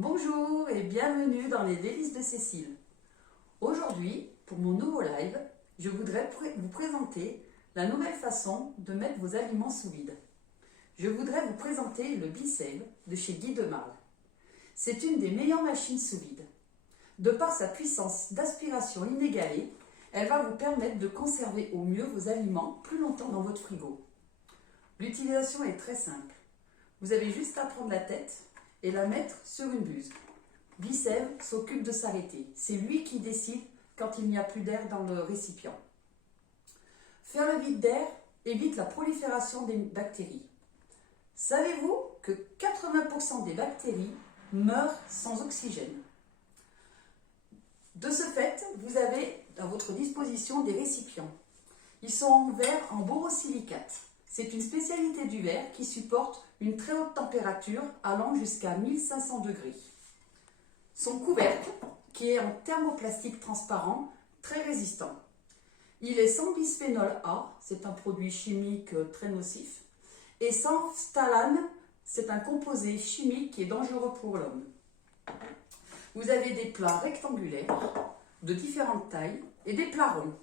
Bonjour et bienvenue dans les délices de Cécile. Aujourd'hui, pour mon nouveau live, je voudrais vous présenter la nouvelle façon de mettre vos aliments sous vide. Je voudrais vous présenter le Bicève de chez Guy Demarle. C'est une des meilleures machines sous vide. De par sa puissance d'aspiration inégalée, elle va vous permettre de conserver au mieux vos aliments plus longtemps dans votre frigo. L'utilisation est très simple. Vous avez juste à prendre la tête et la mettre sur une buse. Bicève s'occupe de s'arrêter. C'est lui qui décide quand il n'y a plus d'air dans le récipient. Faire le vide d'air évite la prolifération des bactéries. Savez-vous que 80% des bactéries meurent sans oxygène? De ce fait, vous avez à votre disposition des récipients. Ils sont en verre en borosilicate. C'est une spécialité du verre qui supporte une très haute température allant jusqu'à 1500 degrés. Son couvercle, qui est en thermoplastique transparent, très résistant. Il est sans bisphénol A, c'est un produit chimique très nocif, et sans phtalane, c'est un composé chimique qui est dangereux pour l'homme. Vous avez des plats rectangulaires de différentes tailles et des plats ronds.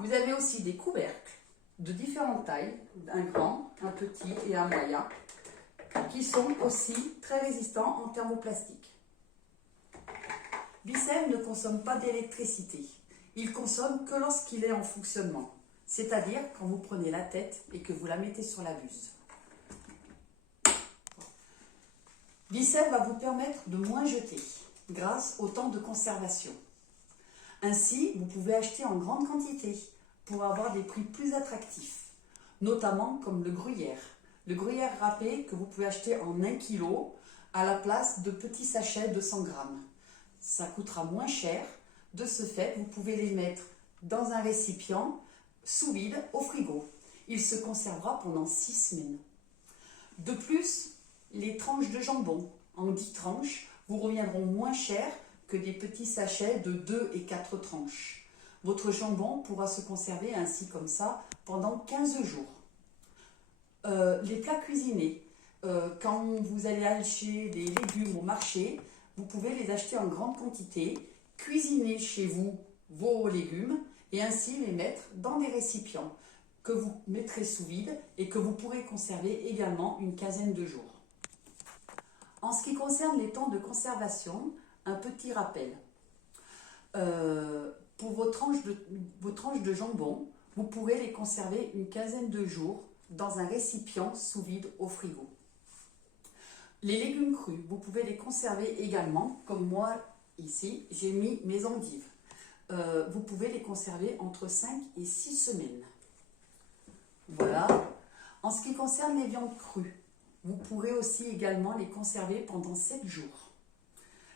Vous avez aussi des couvercles de différentes tailles, un grand, un petit et un moyen, qui sont aussi très résistants en thermoplastique. Bicève ne consomme pas d'électricité. Il consomme que lorsqu'il est en fonctionnement, c'est-à-dire quand vous prenez la tête et que vous la mettez sur la buse. Bicève va vous permettre de moins jeter grâce au temps de conservation. Ainsi, vous pouvez acheter en grande quantité pour avoir des prix plus attractifs, notamment comme le gruyère. Le gruyère râpé que vous pouvez acheter en 1 kg à la place de petits sachets de 100 grammes. Ça coûtera moins cher. De ce fait, vous pouvez les mettre dans un récipient sous vide au frigo. Il se conservera pendant 6 semaines. De plus, les tranches de jambon en 10 tranches vous reviendront moins cher que des petits sachets de 2 et 4 tranches. Votre jambon pourra se conserver ainsi comme ça pendant 15 jours. Les plats cuisinés, quand vous allez acheter des légumes au marché, vous pouvez les acheter en grande quantité, cuisiner chez vous vos légumes et ainsi les mettre dans des récipients que vous mettrez sous vide et que vous pourrez conserver également une quinzaine de jours. En ce qui concerne les temps de conservation, un petit rappel. Pour vos tranches de jambon, vous pourrez les conserver une quinzaine de jours dans un récipient sous vide au frigo. Les légumes crus, vous pouvez les conserver également, comme moi ici, j'ai mis mes endives. Vous pouvez les conserver entre 5 et 6 semaines. Voilà. En ce qui concerne les viandes crues, vous pourrez aussi également les conserver pendant 7 jours.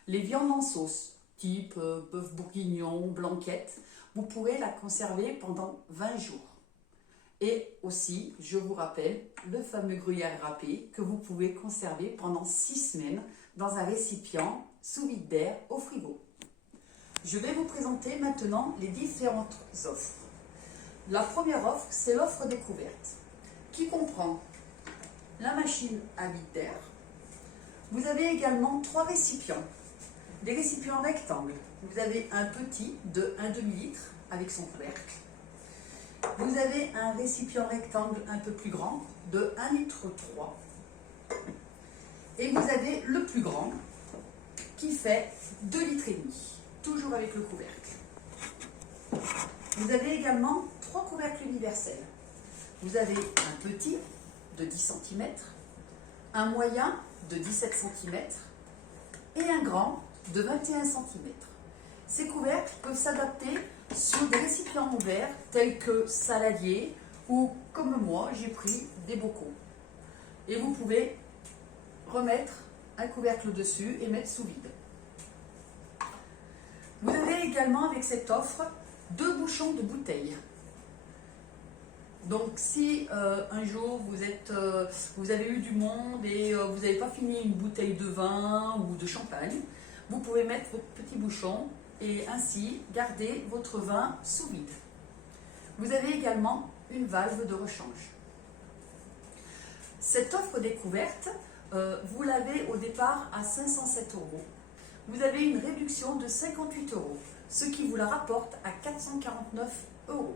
Les viandes en sauce, type bœuf bourguignon, blanquette, vous pourrez la conserver pendant 20 jours. Et aussi, je vous rappelle, le fameux gruyère râpé que vous pouvez conserver pendant 6 semaines dans un récipient sous vide d'air au frigo. Je vais vous présenter maintenant les différentes offres. La première offre, c'est l'offre découverte, qui comprend la machine à vide d'air. Vous avez également 3 récipients. Des récipients rectangles. Vous avez un petit de 1,5 litre avec son couvercle. Vous avez un récipient rectangle un peu plus grand de 1,3 litre. Et vous avez le plus grand qui fait 2,5 litres, toujours avec le couvercle. Vous avez également 3 couvercles universels. Vous avez un petit de 10 cm, un moyen de 17 cm et un grand de 21 cm. Ces couvercles peuvent s'adapter sur des récipients en verre tels que saladiers ou, comme moi, j'ai pris des bocaux. Et vous pouvez remettre un couvercle dessus et mettre sous vide. Vous avez également avec cette offre 2 bouchons de bouteille. Donc si un jour vous avez eu du monde et vous n'avez pas fini une bouteille de vin ou de champagne, vous pouvez mettre votre petit bouchon et ainsi garder votre vin sous vide. Vous avez également une valve de rechange. Cette offre découverte vous l'avez au départ à 507 €. Vous avez une réduction de 58 €, ce qui vous la rapporte à 449 €.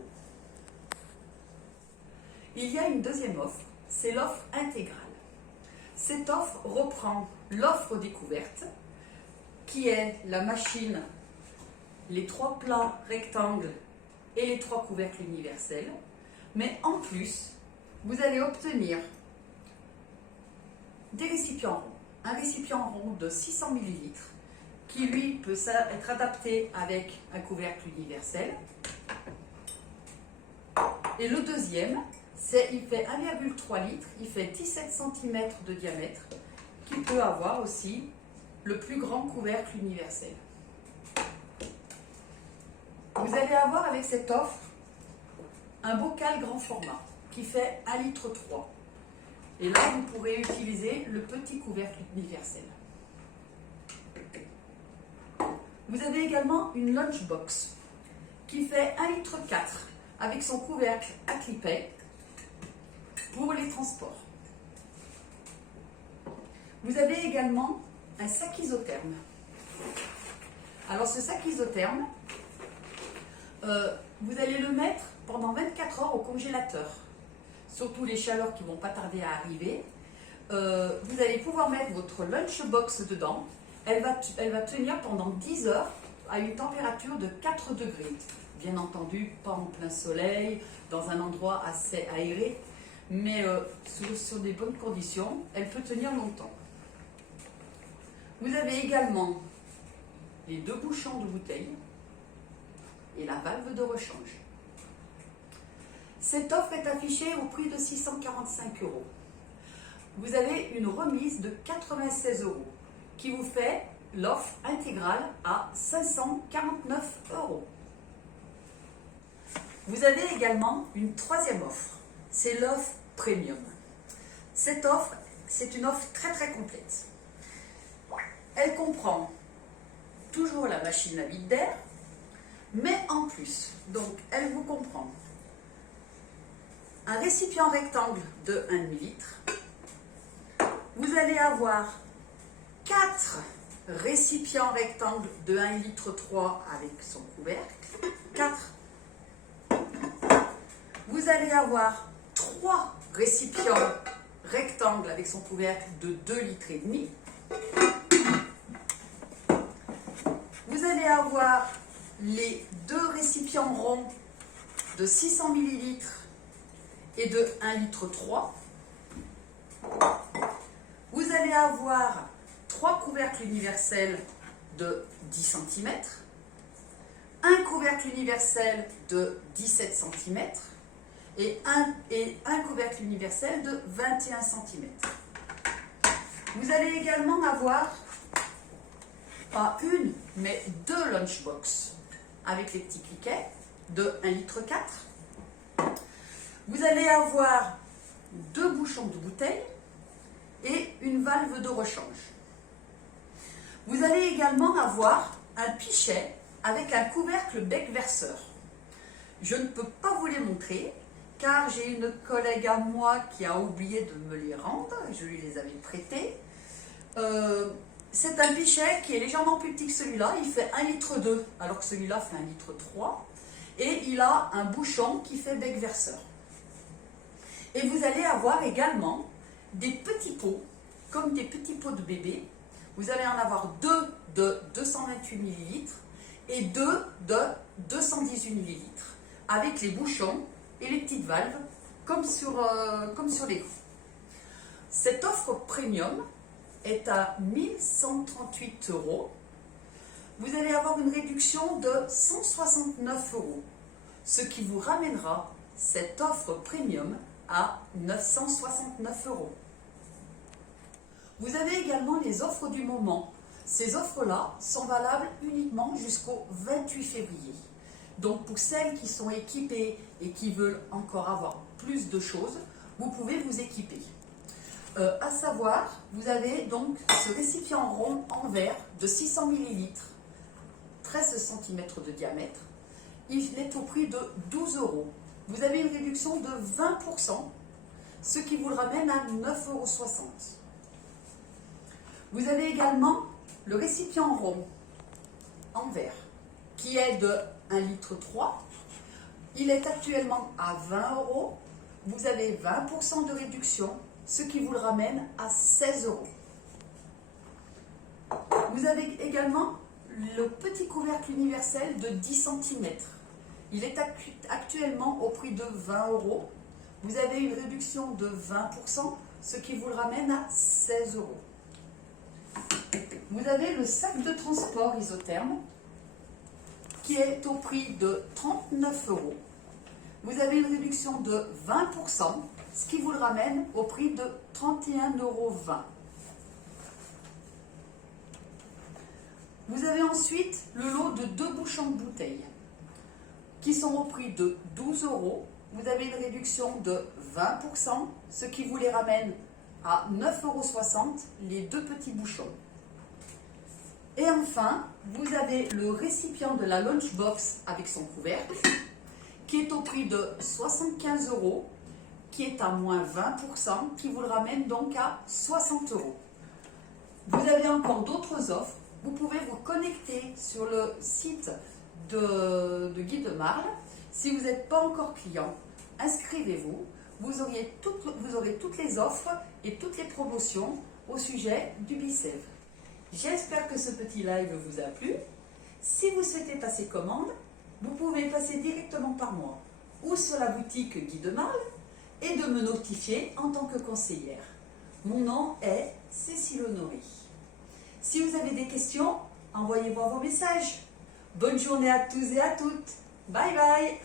Il y a une deuxième offre, c'est l'offre intégrale. Cette offre reprend l'offre découverte, qui est la machine, les 3 plats rectangles et les 3 couvercles universels. Mais en plus, vous allez obtenir des récipients ronds. Un récipient rond de 600 ml qui lui peut être adapté avec un couvercle universel. Et le deuxième, il fait 1,3 litres, il fait 17 cm de diamètre, qui peut avoir aussi le plus grand couvercle universel. Vous allez avoir avec cette offre un bocal grand format qui fait 1,3 litre. Et là, vous pourrez utiliser le petit couvercle universel. Vous avez également une lunchbox qui fait 1,4 litre avec son couvercle à clipet pour les transports. Vous avez également un sac isotherme. Alors ce sac isotherme, vous allez le mettre pendant 24 heures au congélateur. Surtout les chaleurs qui ne vont pas tarder à arriver. Vous allez pouvoir mettre votre lunchbox dedans. Elle va tenir pendant 10 heures à une température de 4 degrés. Bien entendu, pas en plein soleil, dans un endroit assez aéré, mais sur des bonnes conditions, elle peut tenir longtemps. Vous avez également les 2 bouchons de bouteille et la valve de rechange. Cette offre est affichée au prix de 645 €. Vous avez une remise de 96 € qui vous fait l'offre intégrale à 549 €. Vous avez également une troisième offre, c'est l'offre premium. Cette offre, c'est une offre très très complète. Elle comprend toujours la machine à vide d'air, mais en plus, donc elle vous comprend un récipient rectangle de 1,5 litre. Vous allez avoir 4 récipients rectangles de 1,3 litre avec son couvercle. 4. Vous allez avoir 3 récipients rectangles avec son couvercle de 2,5 litres. Vous allez avoir les 2 récipients ronds de 600 ml et de 1,3 litre. Vous allez avoir 3 couvercles universels de 10 cm, un couvercle universel de 17 cm et un couvercle universel de 21 cm. Vous allez également avoir pas une, mais 2 lunchbox avec les petits cliquets de 1,4 litre. Vous allez avoir 2 bouchons de bouteille et une valve de rechange. Vous allez également avoir un pichet avec un couvercle bec verseur. Je ne peux pas vous les montrer car j'ai une collègue à moi qui a oublié de me les rendre, je lui les avais prêtés. C'est un pichet qui est légèrement plus petit que celui-là, il fait 1,2 litre alors que celui-là fait 1,3 litre et il a un bouchon qui fait bec verseur. Et vous allez avoir également des petits pots, comme des petits pots de bébé. Vous allez en avoir 2 de 228 ml et 2 de 218 ml, avec les bouchons et les petites valves, comme sur l'écran. Cette offre premium est à 1138 €. Vous allez avoir une réduction de 169 €, ce qui vous ramènera cette offre premium à 969 €. Vous avez également les offres du moment. Ces offres-là sont valables uniquement jusqu'au 28 février. Donc pour celles qui sont équipées et qui veulent encore avoir plus de choses, vous pouvez vous équiper. À savoir, vous avez donc ce récipient rond en verre de 600 ml, 13 cm de diamètre. Il est au prix de 12 €. Vous avez une réduction de 20%, ce qui vous le ramène à 9,60 €. Vous avez également le récipient rond en verre qui est de 1,3 litre. Il est actuellement à 20 €. Vous avez 20% de réduction, ce qui vous le ramène à 16 €. Vous avez également le petit couvercle universel de 10 cm. Il est actuellement au prix de 20 €. Vous avez une réduction de 20%, ce qui vous le ramène à 16 €. Vous avez le sac de transport isotherme qui est au prix de 39 €. Vous avez une réduction de 20%, ce qui vous le ramène au prix de 31,20 €. Vous avez ensuite le lot de 2 bouchons de bouteilles qui sont au prix de 12 €. Vous avez une réduction de 20%, ce qui vous les ramène à 9,60 € les 2 petits bouchons. Et enfin, vous avez le récipient de la Lunchbox avec son couvercle qui est au prix de 75 €, qui est à moins 20%, qui vous le ramène donc à 60 €. Vous avez encore d'autres offres. Vous pouvez vous connecter sur le site de Guy de Marle. Si vous n'êtes pas encore client, inscrivez-vous. Vous aurez toutes les offres et toutes les promotions au sujet du Bicèvre. J'espère que ce petit live vous a plu. Si vous souhaitez passer commande, vous pouvez passer directement par moi ou sur la boutique Guy de Marle et de me notifier en tant que conseillère. Mon nom est Cécile Honoré. Si vous avez des questions, envoyez-moi vos messages. Bonne journée à tous et à toutes. Bye bye.